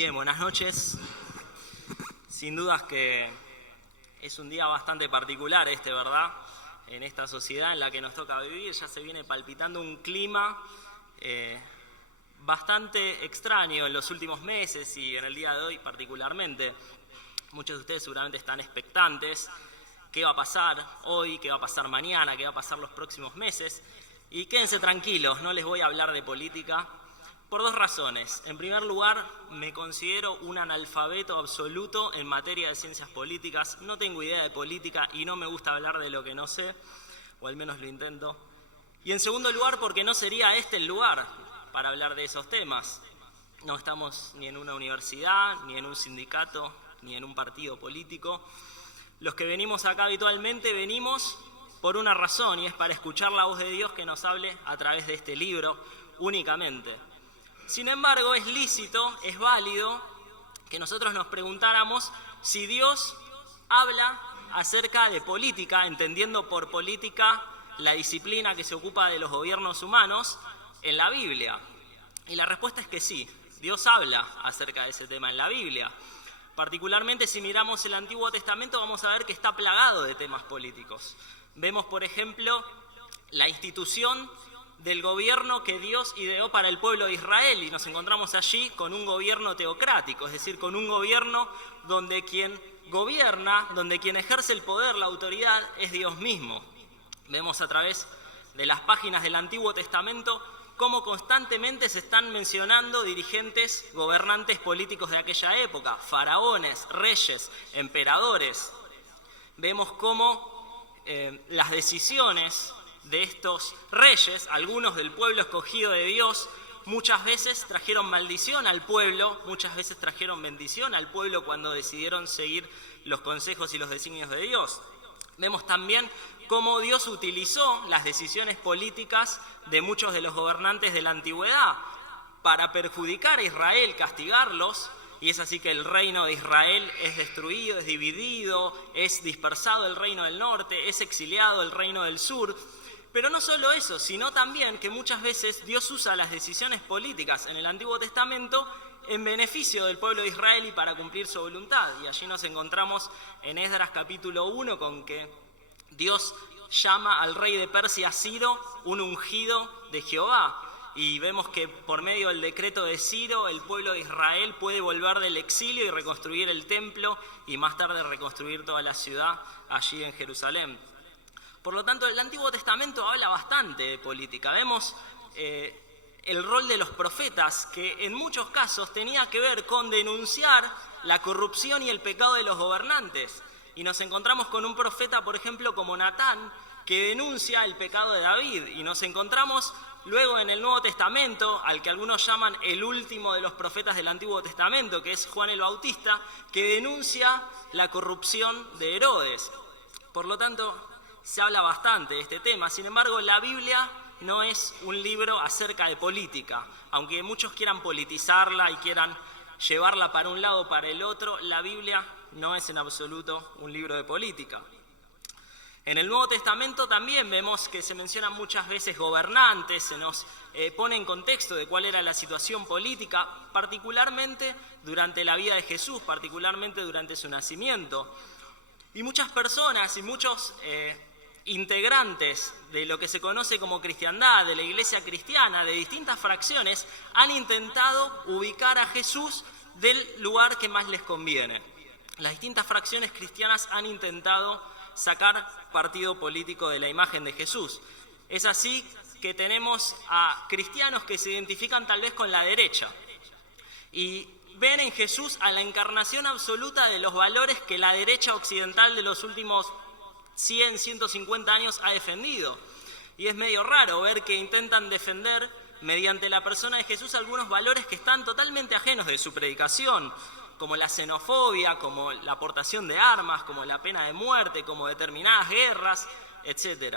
Bien, buenas noches. Sin dudas que es un día bastante particular ¿verdad? En esta sociedad en la que nos toca vivir ya se viene palpitando un clima bastante extraño en los últimos meses y en el día de hoy particularmente. Muchos de ustedes seguramente están expectantes. ¿Qué va a pasar hoy? ¿Qué va a pasar mañana? ¿Qué va a pasar los próximos meses? Y quédense tranquilos, no les voy a hablar de política. Por dos razones. En primer lugar, me considero un analfabeto absoluto en materia de ciencias políticas. No tengo idea de política y no me gusta hablar de lo que no sé, o al menos lo intento. Y en segundo lugar, porque no sería este el lugar para hablar de esos temas. No estamos ni en una universidad, ni en un sindicato, ni en un partido político. Los que venimos acá habitualmente venimos por una razón, y es para escuchar la voz de Dios que nos hable a través de este libro únicamente. Sin embargo, es lícito, es válido que nosotros nos preguntáramos si Dios habla acerca de política, entendiendo por política la disciplina que se ocupa de los gobiernos humanos en la Biblia. Y la respuesta es que sí, Dios habla acerca de ese tema en la Biblia. Particularmente si miramos el Antiguo Testamento vamos a ver que está plagado de temas políticos. Vemos, por ejemplo, la institución del gobierno que Dios ideó para el pueblo de Israel y nos encontramos allí con un gobierno teocrático, es decir, con un gobierno donde quien gobierna, donde quien ejerce el poder, la autoridad, es Dios mismo. Vemos a través de las páginas del Antiguo Testamento cómo constantemente se están mencionando dirigentes, gobernantes políticos de aquella época, faraones, reyes, emperadores. Vemos cómo las decisiones de estos reyes, algunos del pueblo escogido de Dios, muchas veces trajeron maldición al pueblo, muchas veces trajeron bendición al pueblo cuando decidieron seguir los consejos y los designios de Dios. Vemos también cómo Dios utilizó las decisiones políticas de muchos de los gobernantes de la antigüedad para perjudicar a Israel, castigarlos, y es así que el reino de Israel es destruido, es dividido, es dispersado el reino del norte, es exiliado el reino del sur. Pero no solo eso, sino también que muchas veces Dios usa las decisiones políticas en el Antiguo Testamento en beneficio del pueblo de Israel y para cumplir su voluntad. Y allí nos encontramos en Esdras capítulo 1 con que Dios llama al rey de Persia Ciro un ungido de Jehová. Y vemos que por medio del decreto de Ciro el pueblo de Israel puede volver del exilio y reconstruir el templo y más tarde reconstruir toda la ciudad allí en Jerusalén. Por lo tanto, el Antiguo Testamento habla bastante de política. Vemos el rol de los profetas, que en muchos casos tenía que ver con denunciar la corrupción y el pecado de los gobernantes. Y nos encontramos con un profeta, por ejemplo, como Natán, que denuncia el pecado de David. Y nos encontramos luego en el Nuevo Testamento, al que algunos llaman el último de los profetas del Antiguo Testamento, que es Juan el Bautista, que denuncia la corrupción de Herodes. Por lo tanto, se habla bastante de este tema. Sin embargo, la Biblia no es un libro acerca de política. Aunque muchos quieran politizarla y quieran llevarla para un lado o para el otro, la Biblia no es en absoluto un libro de política. En el Nuevo Testamento también vemos que se mencionan muchas veces gobernantes, se nos pone en contexto de cuál era la situación política, particularmente durante la vida de Jesús, particularmente durante su nacimiento. Y muchas personas y muchos integrantes de lo que se conoce como cristiandad, de la iglesia cristiana, de distintas fracciones, han intentado ubicar a Jesús del lugar que más les conviene. Las distintas fracciones cristianas han intentado sacar partido político de la imagen de Jesús. Es así que tenemos a cristianos que se identifican tal vez con la derecha y ven en Jesús a la encarnación absoluta de los valores que la derecha occidental de los últimos 100, 150 años ha defendido. Y es medio raro ver que intentan defender mediante la persona de Jesús algunos valores que están totalmente ajenos de su predicación, como la xenofobia, como la aportación de armas, como la pena de muerte, como determinadas guerras, etc.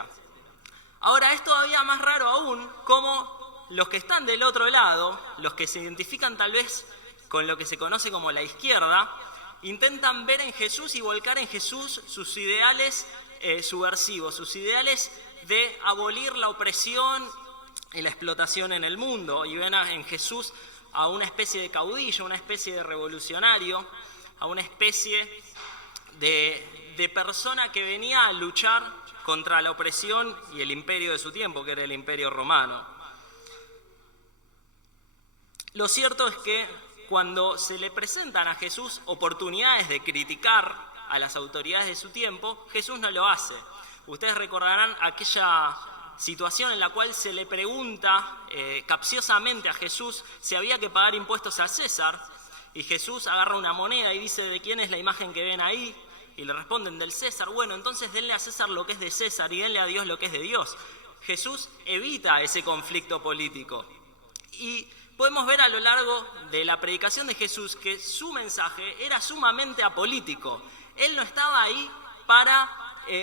Ahora, es todavía más raro aún cómo los que están del otro lado, los que se identifican tal vez con lo que se conoce como la izquierda, intentan ver en Jesús y volcar en Jesús sus ideales subversivos, sus ideales de abolir la opresión y la explotación en el mundo, y ven en Jesús a una especie de caudillo, una especie de revolucionario, a una especie de persona que venía a luchar contra la opresión y el imperio de su tiempo, que era el imperio romano. Lo cierto es que cuando se le presentan a Jesús oportunidades de criticar a las autoridades de su tiempo, Jesús no lo hace. Ustedes recordarán aquella situación en la cual se le pregunta capciosamente a Jesús si había que pagar impuestos a César, y Jesús agarra una moneda y dice: ¿de quién es la imagen que ven ahí? Y le responden: del César. Bueno, entonces denle a César lo que es de César y denle a Dios lo que es de Dios. Jesús evita ese conflicto político. Y podemos ver a lo largo de la predicación de Jesús que su mensaje era sumamente apolítico. Él no estaba ahí para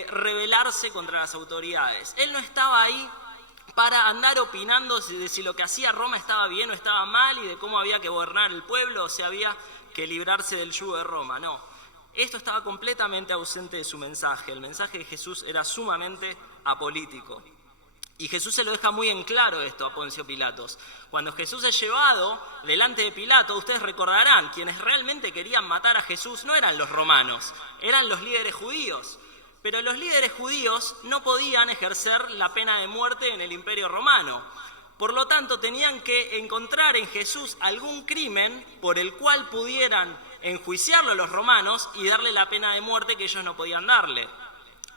rebelarse contra las autoridades. Él no estaba ahí para andar opinando de si lo que hacía Roma estaba bien o estaba mal y de cómo había que gobernar el pueblo o si había que librarse del yugo de Roma. No, esto estaba completamente ausente de su mensaje. El mensaje de Jesús era sumamente apolítico. Y Jesús se lo deja muy en claro esto a Poncio Pilatos. Cuando Jesús es llevado delante de Pilato, ustedes recordarán, quienes realmente querían matar a Jesús no eran los romanos, eran los líderes judíos. Pero los líderes judíos no podían ejercer la pena de muerte en el Imperio Romano. Por lo tanto, tenían que encontrar en Jesús algún crimen por el cual pudieran enjuiciarlo los romanos y darle la pena de muerte que ellos no podían darle.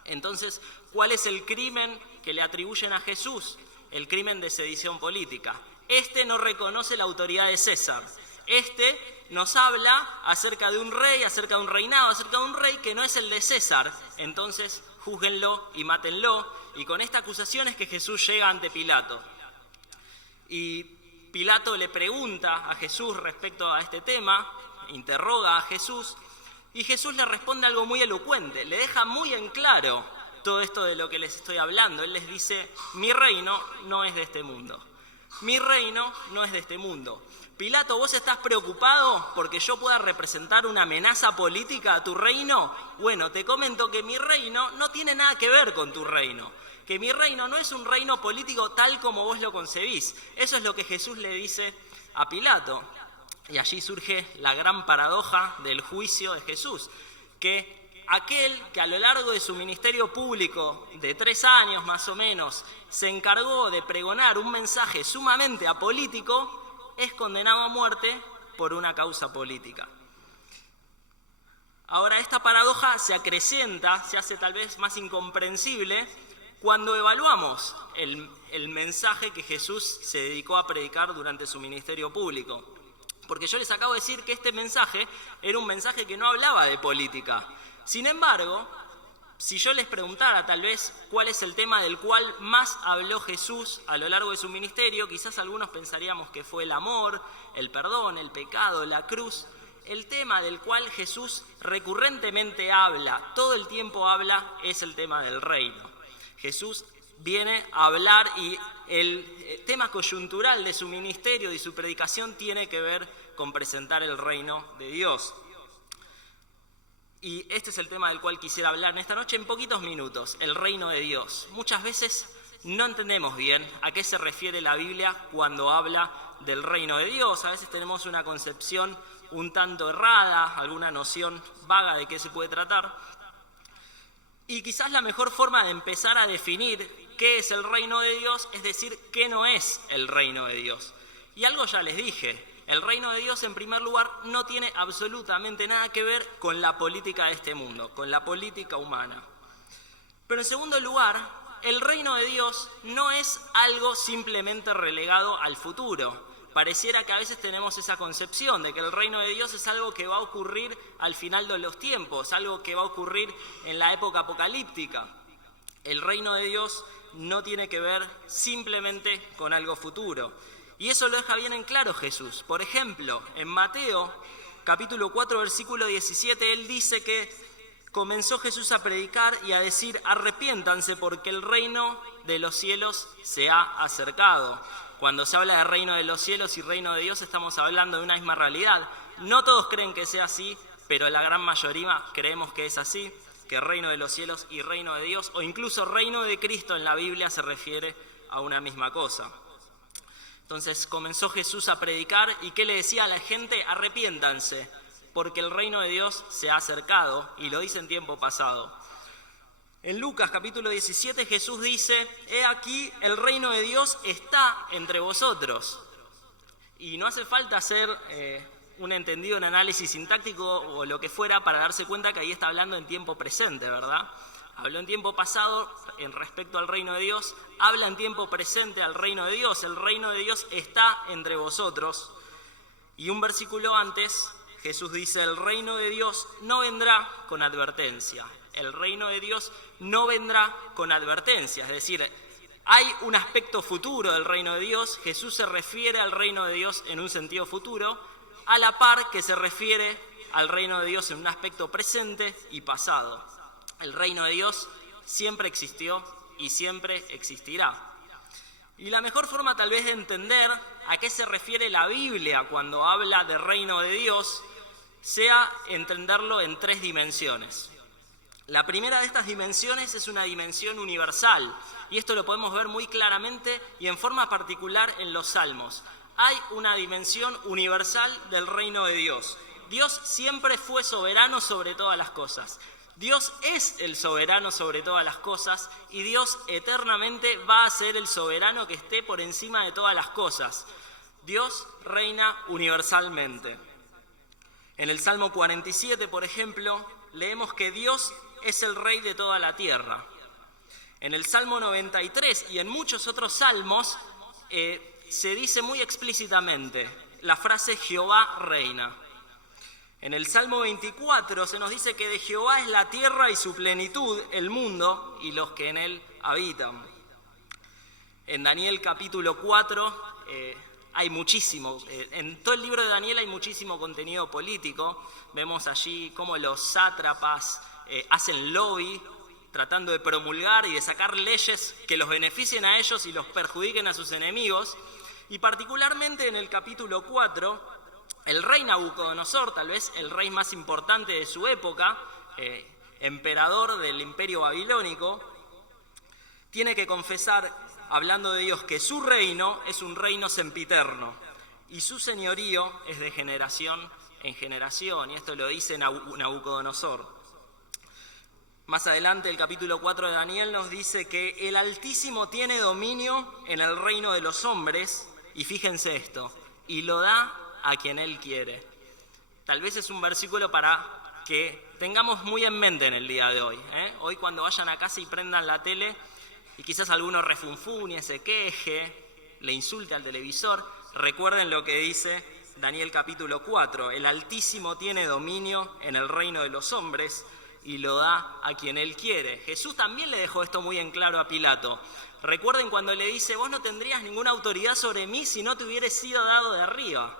Entonces, ¿cuál es el crimen que le atribuyen a Jesús? El crimen de sedición política. Este no reconoce la autoridad de César. Este nos habla acerca de un rey, acerca de un reinado, acerca de un rey que no es el de César. Entonces, júzguenlo y mátenlo. Y con esta acusación es que Jesús llega ante Pilato. Y Pilato le pregunta a Jesús respecto a este tema, interroga a Jesús, y Jesús le responde algo muy elocuente, le deja muy en claro todo esto de lo que les estoy hablando. Él les dice: mi reino no es de este mundo. Mi reino no es de este mundo. Pilato, ¿vos estás preocupado porque yo pueda representar una amenaza política a tu reino? Bueno, te comento que mi reino no tiene nada que ver con tu reino. Que mi reino no es un reino político tal como vos lo concebís. Eso es lo que Jesús le dice a Pilato. Y allí surge la gran paradoja del juicio de Jesús. Que aquel que a lo largo de su ministerio público de 3 años más o menos se encargó de pregonar un mensaje sumamente apolítico, es condenado a muerte por una causa política. Ahora, esta paradoja se acrecienta, se hace tal vez más incomprensible cuando evaluamos el mensaje que Jesús se dedicó a predicar durante su ministerio público. Porque yo les acabo de decir que este mensaje era un mensaje que no hablaba de política. Sin embargo, si yo les preguntara tal vez cuál es el tema del cual más habló Jesús a lo largo de su ministerio, quizás algunos pensaríamos que fue el amor, el perdón, el pecado, la cruz. El tema del cual Jesús recurrentemente habla, todo el tiempo habla, es el tema del reino. Jesús viene a hablar y el tema coyuntural de su ministerio y su predicación tiene que ver con presentar el reino de Dios. Y este es el tema del cual quisiera hablar en esta noche en poquitos minutos, el reino de Dios. Muchas veces no entendemos bien a qué se refiere la Biblia cuando habla del reino de Dios. A veces tenemos una concepción un tanto errada, alguna noción vaga de qué se puede tratar. Y quizás la mejor forma de empezar a definir qué es el reino de Dios es decir qué no es el reino de Dios. Y algo ya les dije. El reino de Dios, en primer lugar, no tiene absolutamente nada que ver con la política de este mundo, con la política humana. Pero en segundo lugar, el reino de Dios no es algo simplemente relegado al futuro. Pareciera que a veces tenemos esa concepción de que el reino de Dios es algo que va a ocurrir al final de los tiempos, algo que va a ocurrir en la época apocalíptica. El reino de Dios no tiene que ver simplemente con algo futuro. Y eso lo deja bien en claro Jesús. Por ejemplo, en Mateo, capítulo 4, versículo 17, él dice que comenzó Jesús a predicar y a decir: arrepiéntanse porque el reino de los cielos se ha acercado. Cuando se habla de reino de los cielos y reino de Dios, estamos hablando de una misma realidad. No todos creen que sea así, pero la gran mayoría creemos que es así, que reino de los cielos y reino de Dios, o incluso reino de Cristo en la Biblia se refiere a una misma cosa. Entonces comenzó Jesús a predicar y ¿qué le decía a la gente? Arrepiéntanse, porque el reino de Dios se ha acercado, y lo dice en tiempo pasado. En Lucas capítulo 17 Jesús dice, he aquí el reino de Dios está entre vosotros. Y no hace falta hacer un entendido en análisis sintáctico o lo que fuera para darse cuenta que ahí está hablando en tiempo presente, ¿verdad? Habló en tiempo pasado en respecto al reino de Dios, habla en tiempo presente al reino de Dios. El reino de Dios está entre vosotros. Y un versículo antes, Jesús dice, el reino de Dios no vendrá con advertencia. El reino de Dios no vendrá con advertencia. Es decir, hay un aspecto futuro del reino de Dios. Jesús se refiere al reino de Dios en un sentido futuro, a la par que se refiere al reino de Dios en un aspecto presente y pasado. El reino de Dios siempre existió y siempre existirá. Y la mejor forma tal vez de entender a qué se refiere la Biblia cuando habla de reino de Dios, sea entenderlo en 3 dimensiones. La primera de estas dimensiones es una dimensión universal, y esto lo podemos ver muy claramente y en forma particular en los Salmos. Hay una dimensión universal del reino de Dios. Dios siempre fue soberano sobre todas las cosas. Dios es el soberano sobre todas las cosas y Dios eternamente va a ser el soberano que esté por encima de todas las cosas. Dios reina universalmente. En el Salmo 47, por ejemplo, leemos que Dios es el rey de toda la tierra. En el Salmo 93 y en muchos otros salmos se dice muy explícitamente la frase Jehová reina. En el Salmo 24 se nos dice que de Jehová es la tierra y su plenitud, el mundo y los que en él habitan. En Daniel capítulo 4 hay muchísimo, en todo el libro de Daniel hay muchísimo contenido político. Vemos allí cómo los sátrapas hacen lobby tratando de promulgar y de sacar leyes que los beneficien a ellos y los perjudiquen a sus enemigos. Y particularmente en el capítulo 4, el rey Nabucodonosor, tal vez el rey más importante de su época, emperador del imperio babilónico, tiene que confesar, hablando de Dios, que su reino es un reino sempiterno y su señorío es de generación en generación, y esto lo dice Nabucodonosor. Más adelante, el capítulo 4 de Daniel nos dice que el Altísimo tiene dominio en el reino de los hombres, y fíjense esto, y lo da a quien Él quiere. Tal vez es un versículo para que tengamos muy en mente en el día de hoy. Hoy cuando vayan a casa y prendan la tele y quizás alguno refunfuñe, se queje, le insulte al televisor, recuerden lo que dice Daniel capítulo 4. El Altísimo tiene dominio en el reino de los hombres y lo da a quien Él quiere. Jesús también le dejó esto muy en claro a Pilato. Recuerden cuando le dice, vos no tendrías ninguna autoridad sobre mí si no te hubieras sido dado de arriba.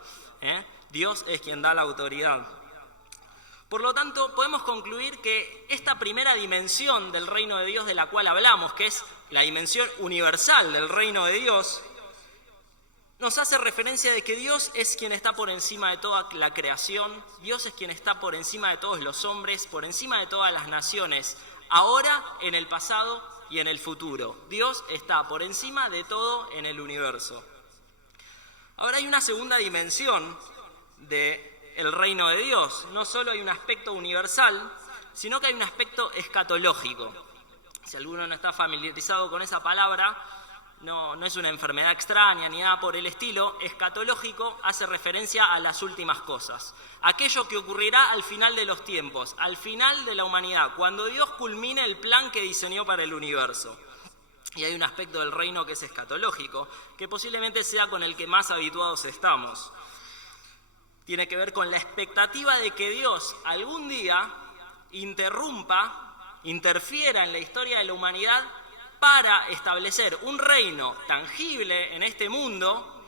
Dios es quien da la autoridad. Por lo tanto, podemos concluir que esta primera dimensión del reino de Dios de la cual hablamos, que es la dimensión universal del reino de Dios, nos hace referencia de que Dios es quien está por encima de toda la creación, Dios es quien está por encima de todos los hombres, por encima de todas las naciones, ahora, en el pasado y en el futuro. Dios está por encima de todo en el universo. Ahora hay una segunda dimensión del reino de Dios. No solo hay un aspecto universal, sino que hay un aspecto escatológico. Si alguno no está familiarizado con esa palabra, no es una enfermedad extraña ni nada por el estilo. Escatológico hace referencia a las últimas cosas. Aquello que ocurrirá al final de los tiempos, al final de la humanidad, cuando Dios culmine el plan que diseñó para el universo. Y hay un aspecto del reino que es escatológico, que posiblemente sea con el que más habituados estamos. Tiene que ver con la expectativa de que Dios algún día interfiera en la historia de la humanidad para establecer un reino tangible en este mundo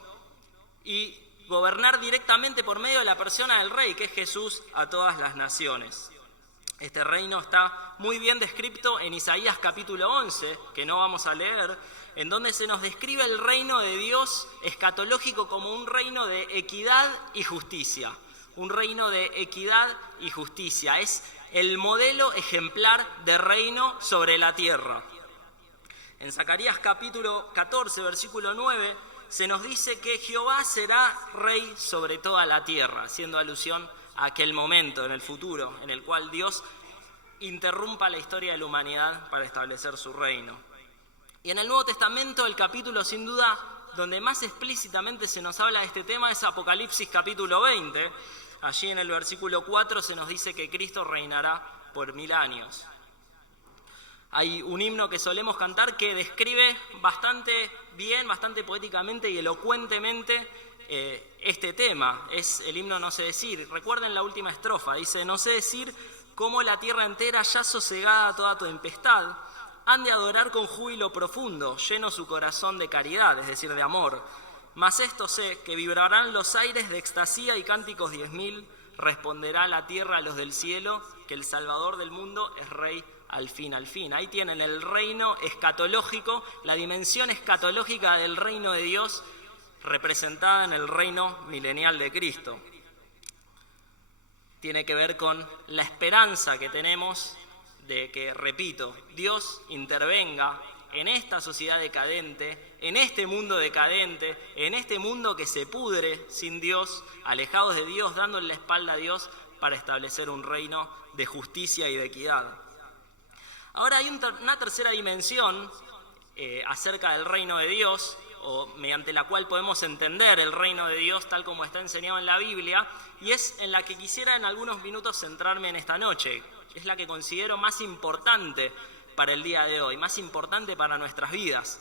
y gobernar directamente por medio de la persona del rey, que es Jesús, a todas las naciones. Este reino está muy bien descrito en Isaías capítulo 11, que no vamos a leer, en donde se nos describe el reino de Dios escatológico como un reino de equidad y justicia. Un reino de equidad y justicia. Es el modelo ejemplar de reino sobre la tierra. En Zacarías capítulo 14, versículo 9, se nos dice que Jehová será rey sobre toda la tierra, haciendo alusión a aquel momento en el futuro en el cual Dios interrumpa la historia de la humanidad para establecer su reino. Y en el Nuevo Testamento, el capítulo sin duda donde más explícitamente se nos habla de este tema es Apocalipsis capítulo 20. Allí en el versículo 4 se nos dice que Cristo reinará por 1000 años. Hay un himno que solemos cantar que describe bastante bien, bastante poéticamente y elocuentemente este tema. Es el himno No sé decir. Recuerden la última estrofa, dice: no sé decir cómo la tierra entera, ya sosegada toda tempestad, han de adorar con júbilo profundo, lleno su corazón de caridad, es decir, de amor. Mas esto sé, que vibrarán los aires de extasía y cánticos 10.000, responderá la tierra a los del cielo, que el Salvador del mundo es Rey al fin, al fin. Ahí tienen el reino escatológico, la dimensión escatológica del reino de Dios, representada en el reino milenial de Cristo. Tiene que ver con la esperanza que tenemos de que, repito, Dios intervenga en esta sociedad decadente, en este mundo decadente, en este mundo que se pudre sin Dios, alejados de Dios, dándole la espalda a Dios para establecer un reino de justicia y de equidad. Ahora hay una tercera dimensión acerca del reino de Dios, o mediante la cual podemos entender el reino de Dios tal como está enseñado en la Biblia, y es en la que quisiera en algunos minutos centrarme en esta noche. Es la que considero más importante para el día de hoy, más importante para nuestras vidas,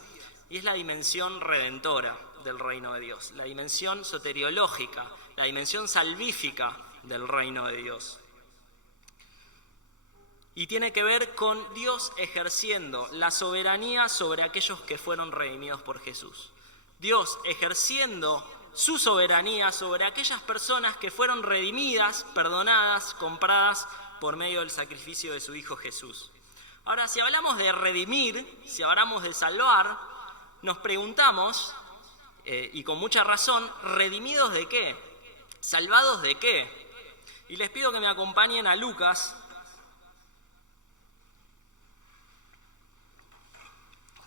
y es la dimensión redentora del reino de Dios, la dimensión soteriológica, la dimensión salvífica del reino de Dios. Y tiene que ver con Dios ejerciendo la soberanía sobre aquellos que fueron redimidos por Jesús. Dios ejerciendo su soberanía sobre aquellas personas que fueron redimidas, perdonadas, compradas por medio del sacrificio de su Hijo Jesús. Ahora, si hablamos de redimir, si hablamos de salvar, nos preguntamos, y con mucha razón, ¿redimidos de qué? ¿Salvados de qué? Y les pido que me acompañen a Lucas,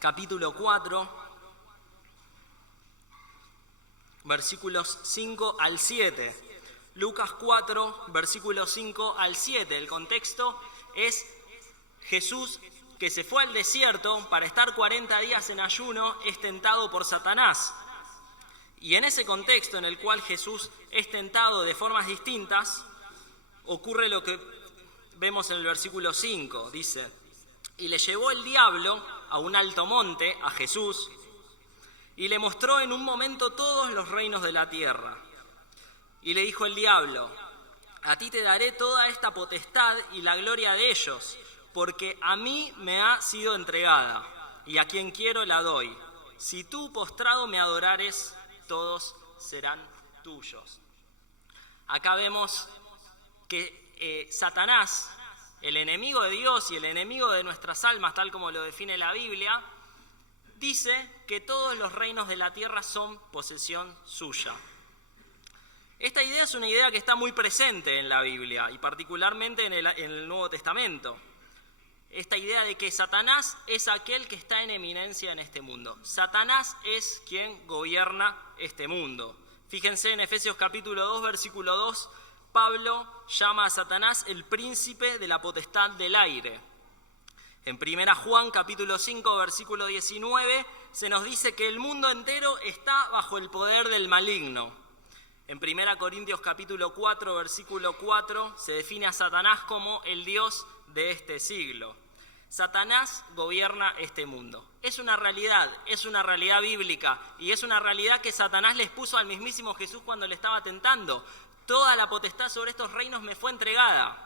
capítulo 4, versículos 5 al 7. Lucas 4, versículos 5 al 7. El contexto es Jesús, que se fue al desierto para estar 40 días en ayuno, es tentado por Satanás. Y en ese contexto en el cual Jesús es tentado de formas distintas, ocurre lo que vemos en el versículo 5. Dice: y le llevó el diablo a un alto monte, a Jesús, y le mostró en un momento todos los reinos de la tierra. Y le dijo el diablo: a ti te daré toda esta potestad y la gloria de ellos, porque a mí me ha sido entregada, y a quien quiero la doy. Si tú postrado me adorares, todos serán tuyos. Acá vemos que Satanás, el enemigo de Dios y el enemigo de nuestras almas, tal como lo define la Biblia, dice que todos los reinos de la tierra son posesión suya. Esta idea es una idea que está muy presente en la Biblia y particularmente en el Nuevo Testamento. Esta idea de que Satanás es aquel que está en eminencia en este mundo. Satanás es quien gobierna este mundo. Fíjense en Efesios capítulo 2, versículo 2, Pablo llama a Satanás el príncipe de la potestad del aire. En 1 Juan capítulo 5, versículo 19, se nos dice que el mundo entero está bajo el poder del maligno. En 1 Corintios capítulo 4, versículo 4, se define a Satanás como el Dios de este siglo. Satanás gobierna este mundo. Es una realidad bíblica, y es una realidad que Satanás les puso al mismísimo Jesús cuando le estaba tentando. Toda la potestad sobre estos reinos me fue entregada.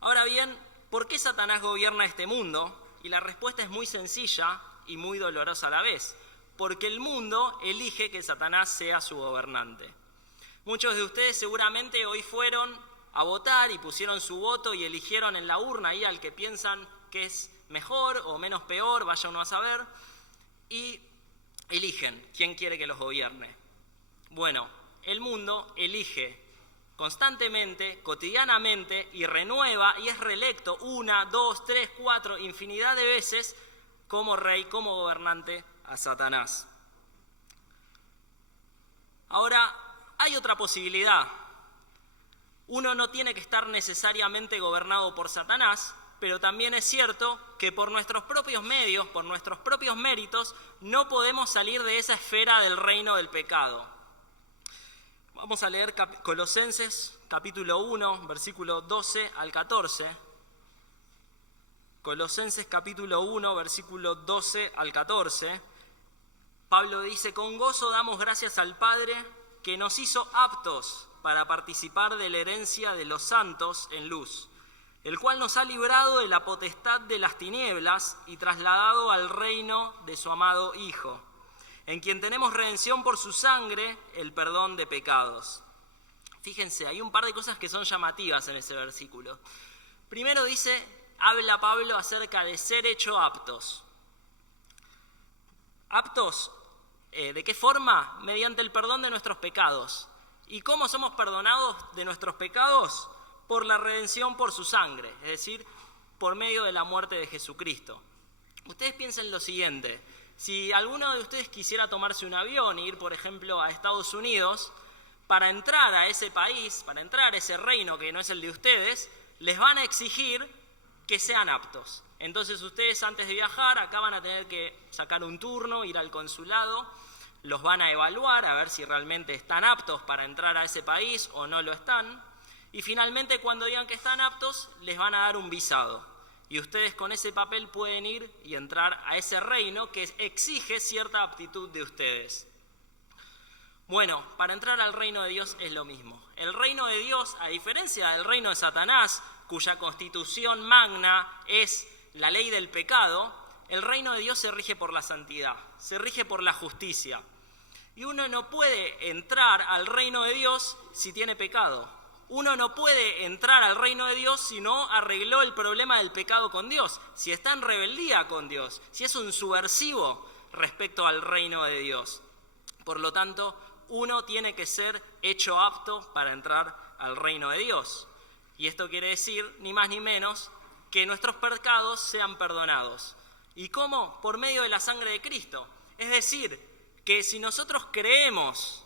Ahora bien, ¿por qué Satanás gobierna este mundo? Y la respuesta es muy sencilla y muy dolorosa a la vez. Porque el mundo elige que Satanás sea su gobernante. Muchos de ustedes seguramente hoy fueron a votar y pusieron su voto y eligieron en la urna ahí al que piensan que es mejor o menos peor, vaya uno a saber, y eligen quién quiere que los gobierne. Bueno, el mundo elige constantemente, cotidianamente, y renueva y es reelecto 1, 2, 3, 4, infinidad de veces como rey, como gobernante a Satanás. Ahora, hay otra posibilidad. Uno no tiene que estar necesariamente gobernado por Satanás, pero también es cierto que por nuestros propios medios, por nuestros propios méritos, no podemos salir de esa esfera del reino del pecado. Vamos a leer Colosenses capítulo 1, versículo 12 al 14. Colosenses capítulo 1, versículo 12 al 14. Pablo dice: con gozo damos gracias al Padre que nos hizo aptos para participar de la herencia de los santos en luz, el cual nos ha librado de la potestad de las tinieblas y trasladado al reino de su amado Hijo, en quien tenemos redención por su sangre, el perdón de pecados. Fíjense, hay un par de cosas que son llamativas en ese versículo. Primero habla Pablo acerca de ser hecho aptos. ¿Aptos? ¿De qué forma? Mediante el perdón de nuestros pecados. ¿Y cómo somos perdonados de nuestros pecados? Por la redención por su sangre, es decir, por medio de la muerte de Jesucristo. Ustedes piensen lo siguiente: si alguno de ustedes quisiera tomarse un avión e ir, por ejemplo, a Estados Unidos, para entrar a ese país, para entrar a ese reino que no es el de ustedes, les van a exigir que sean aptos. Entonces ustedes, antes de viajar, acá van a tener que sacar un turno, ir al consulado, los van a evaluar a ver si realmente están aptos para entrar a ese país o no lo están. Y finalmente, cuando digan que están aptos, les van a dar un visado. Y ustedes con ese papel pueden ir y entrar a ese reino que exige cierta aptitud de ustedes. Bueno, para entrar al reino de Dios es lo mismo. El reino de Dios, a diferencia del reino de Satanás, cuya constitución magna es la ley del pecado, el reino de Dios se rige por la santidad, se rige por la justicia. Y uno no puede entrar al reino de Dios si tiene pecado. Uno no puede entrar al reino de Dios si no arregló el problema del pecado con Dios, si está en rebeldía con Dios, si es un subversivo respecto al reino de Dios. Por lo tanto, uno tiene que ser hecho apto para entrar al reino de Dios. Y esto quiere decir, ni más ni menos, que nuestros pecados sean perdonados. ¿Y cómo? Por medio de la sangre de Cristo. Es decir, que si nosotros creemos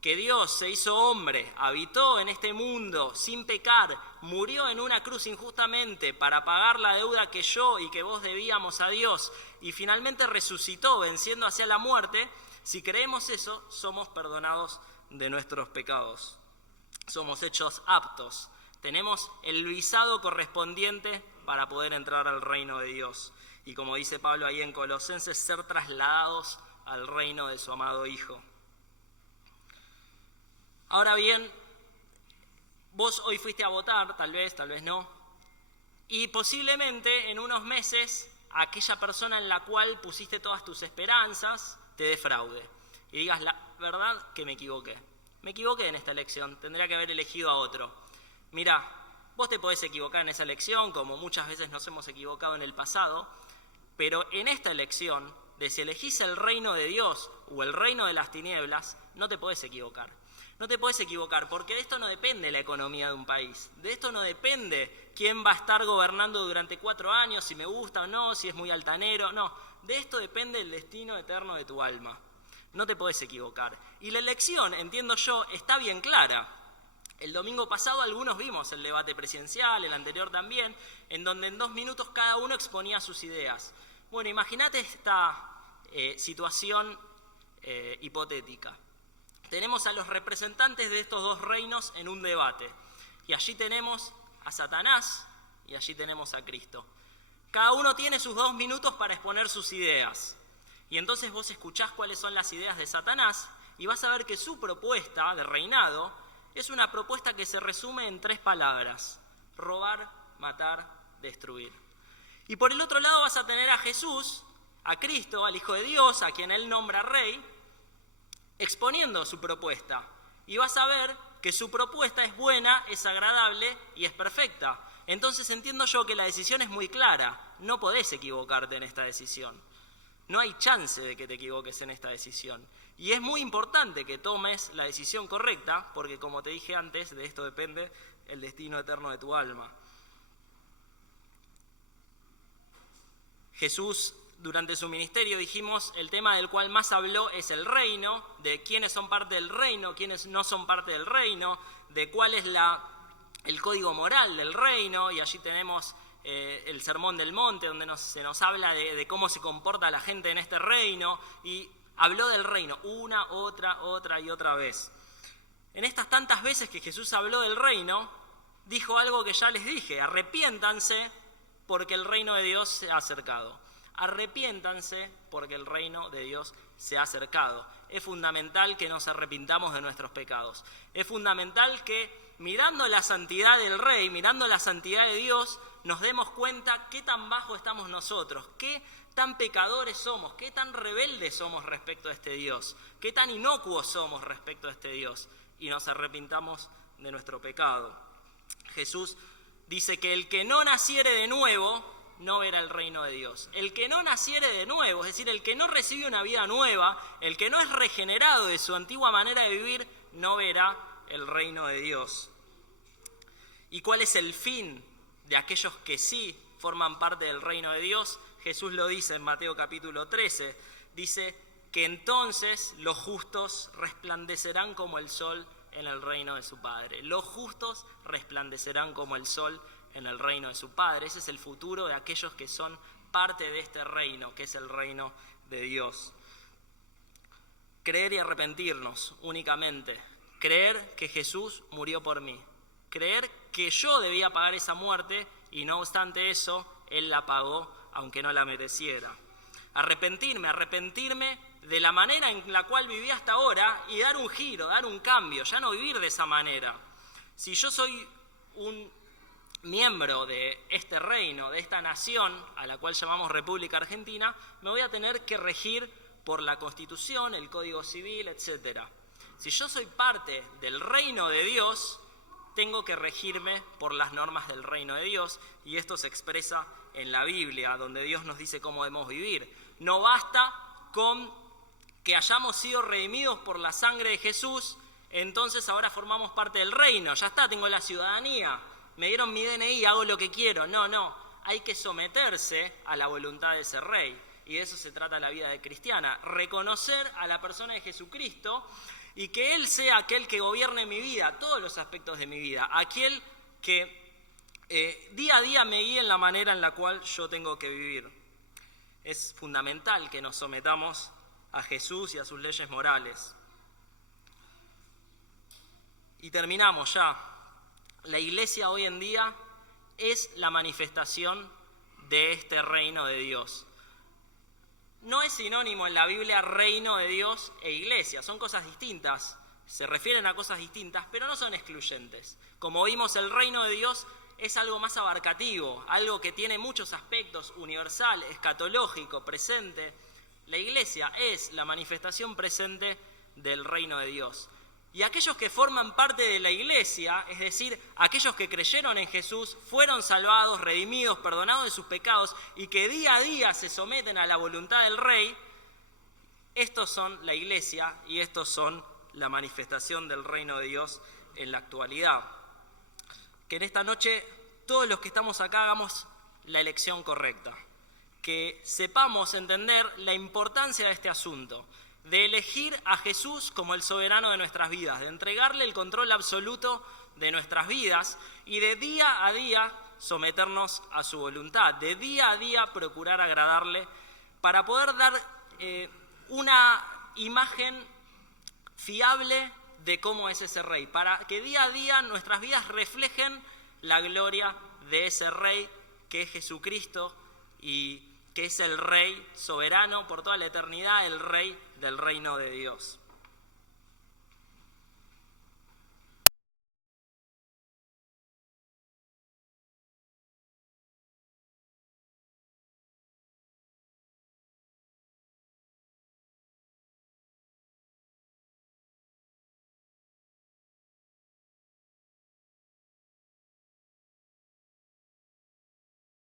que Dios se hizo hombre, habitó en este mundo sin pecar, murió en una cruz injustamente para pagar la deuda que yo y que vos debíamos a Dios, y finalmente resucitó venciendo hacia la muerte, si creemos eso, somos perdonados de nuestros pecados. Somos hechos aptos. Tenemos el visado correspondiente para poder entrar al reino de Dios. Y como dice Pablo ahí en Colosenses, ser trasladados al reino de su amado Hijo. Ahora bien, vos hoy fuiste a votar, tal vez no, y posiblemente en unos meses aquella persona en la cual pusiste todas tus esperanzas te defraude y digas: la verdad que me equivoqué en esta elección, tendría que haber elegido a otro. Mirá, vos te podés equivocar en esa elección, como muchas veces nos hemos equivocado en el pasado, pero en esta elección, de si elegís el reino de Dios o el reino de las tinieblas, no te podés equivocar. No te podés equivocar, porque de esto no depende la economía de un país. De esto no depende quién va a estar gobernando durante 4 años, si me gusta o no, si es muy altanero. No, de esto depende el destino eterno de tu alma. No te podés equivocar. Y la elección, entiendo yo, está bien clara. El domingo pasado algunos vimos el debate presidencial, el anterior también, en donde en 2 minutos cada uno exponía sus ideas. Bueno, imagínate esta situación hipotética. Tenemos a los representantes de estos 2 reinos en un debate. Y allí tenemos a Satanás y allí tenemos a Cristo. Cada uno tiene sus 2 minutos para exponer sus ideas. Y entonces vos escuchás cuáles son las ideas de Satanás y vas a ver que su propuesta de reinado es una propuesta que se resume en 3 palabras: robar, matar, destruir. Y por el otro lado vas a tener a Jesús, a Cristo, al Hijo de Dios, a quien él nombra rey, exponiendo su propuesta. Y vas a ver que su propuesta es buena, es agradable y es perfecta. Entonces entiendo yo que la decisión es muy clara. No podés equivocarte en esta decisión. No hay chance de que te equivoques en esta decisión. Y es muy importante que tomes la decisión correcta, porque como te dije antes, de esto depende el destino eterno de tu alma. Jesús durante su ministerio, dijimos, el tema del cual más habló es el reino, de quiénes son parte del reino, quiénes no son parte del reino, de cuál es el código moral del reino, y allí tenemos el Sermón del Monte, donde se nos habla de cómo se comporta la gente en este reino, y habló del reino una, otra y otra vez. En estas tantas veces que Jesús habló del reino, dijo algo que ya les dije: arrepiéntanse porque el reino de Dios se ha acercado. Arrepiéntanse porque el reino de Dios se ha acercado. Es fundamental que nos arrepintamos de nuestros pecados. Es fundamental que, mirando la santidad del Rey, mirando la santidad de Dios, nos demos cuenta qué tan bajo estamos nosotros, qué tan pecadores somos, qué tan rebeldes somos respecto a este Dios, qué tan inocuos somos respecto a este Dios, y nos arrepintamos de nuestro pecado. Jesús dice que el que no naciere de nuevo no verá el reino de Dios. El que no naciere de nuevo, es decir, el que no recibe una vida nueva, el que no es regenerado de su antigua manera de vivir, no verá el reino de Dios. ¿Y cuál es el fin de aquellos que sí forman parte del reino de Dios? Jesús lo dice en Mateo capítulo 13. Dice que entonces los justos resplandecerán como el sol en el reino de su Padre. Los justos resplandecerán como el sol en el reino de su Padre. Ese es el futuro de aquellos que son parte de este reino, que es el reino de Dios. Creer y arrepentirnos únicamente. Creer que Jesús murió por mí. Creer que yo debía pagar esa muerte y no obstante eso, Él la pagó aunque no la mereciera. Arrepentirme de la manera en la cual viví hasta ahora y dar un giro, dar un cambio, ya no vivir de esa manera. Si yo soy un miembro de este reino, de esta nación a la cual llamamos República Argentina, me voy a tener que regir por la Constitución, el Código Civil, etc. Si yo soy parte del reino de Dios, tengo que regirme por las normas del reino de Dios, y esto se expresa en la Biblia, donde Dios nos dice cómo debemos vivir. No basta con que hayamos sido redimidos por la sangre de Jesús, entonces ahora formamos parte del reino, ya está, tengo la ciudadanía, me dieron mi DNI, hago lo que quiero. No, hay que someterse a la voluntad de ese rey, y de eso se trata la vida de cristiana, reconocer a la persona de Jesucristo y que Él sea aquel que gobierne mi vida, todos los aspectos de mi vida, aquel que día a día me guíe en la manera en la cual yo tengo que vivir. Es fundamental que nos sometamos a Jesús y a sus leyes morales. Y terminamos ya. La iglesia hoy en día es la manifestación de este reino de Dios. No es sinónimo en la Biblia reino de Dios e iglesia, son cosas distintas, se refieren a cosas distintas, pero no son excluyentes. Como vimos, el reino de Dios es algo más abarcativo, algo que tiene muchos aspectos, universal, escatológico, presente. La iglesia es la manifestación presente del reino de Dios. Y aquellos que forman parte de la iglesia, es decir, aquellos que creyeron en Jesús, fueron salvados, redimidos, perdonados de sus pecados y que día a día se someten a la voluntad del Rey, estos son la iglesia y estos son la manifestación del reino de Dios en la actualidad. Que en esta noche todos los que estamos acá hagamos la elección correcta, que sepamos entender la importancia de este asunto, de elegir a Jesús como el soberano de nuestras vidas, de entregarle el control absoluto de nuestras vidas y de día a día someternos a su voluntad, de día a día procurar agradarle para poder dar una imagen fiable de cómo es ese Rey, para que día a día nuestras vidas reflejen la gloria de ese Rey que es Jesucristo y que es el Rey soberano por toda la eternidad, el Rey del reino de Dios.